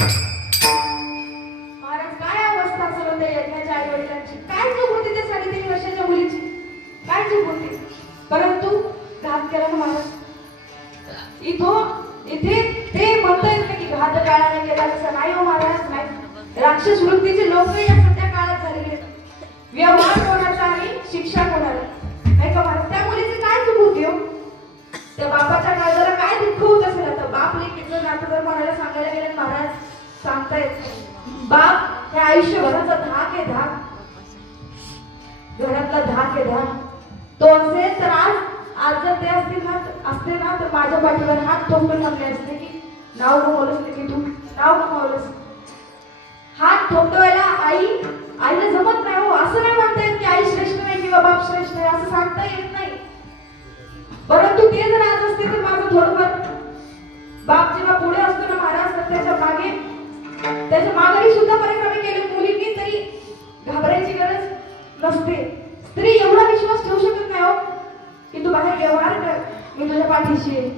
महाराज काय अवस्था असेल होत्या यज्ञाच्या आई वडिलांची, काय चूक होती त्या 3.5 वर्षाच्या मुलीची, काय चूक होती? परंतु घात केला ना महाराज. इथे ते म्हणतायत की घात काळाने केला, तसं नाही हो महाराज, नाही. राक्षस वृत्तीचे लोक या सध्या काळात झालेले आहेत. व्यवहार कोणाचा आणि शिक्षा कोणाला, नाही का महाराज? त्या मुलीची काय चूक होती हो? त्या बापाच्या काळजाला काय दुःख होत असेल? आता बाप लेकीचं नातं जर कोणाला सांगायला गेलं महाराज, सांगतायत बाप हे आयुष्यभराचा धाक आहे, धाक, घरातला धाक आहे, धाक. तो असेल तर आज जर ते असते ना तर माझ्या पाठीवर हात ठोकून थांबले असते की नाव गमावलंस की तू, नाव गमावलंस. हात ठोकवायला आईला जमत नाही हो. असं नाही म्हणता येत की आई श्रेष्ठ नाही किंवा बाप श्रेष्ठ नाही, असं सांगता येत नाही. परंतु ते जर आज असते तर माझं थोडंफार बाप जेव्हा पुढे असतो ना महाराज, तर त्याच्या माघारी सुद्धा परिक्रमे केले मुलींनी तरी घाबरायची गरज नसते. स्त्री एवढा विश्वास ठेवू शकत नाही हो की तू बाहेर व्यवहार कर, मी तुझ्या पाठीशी आहे.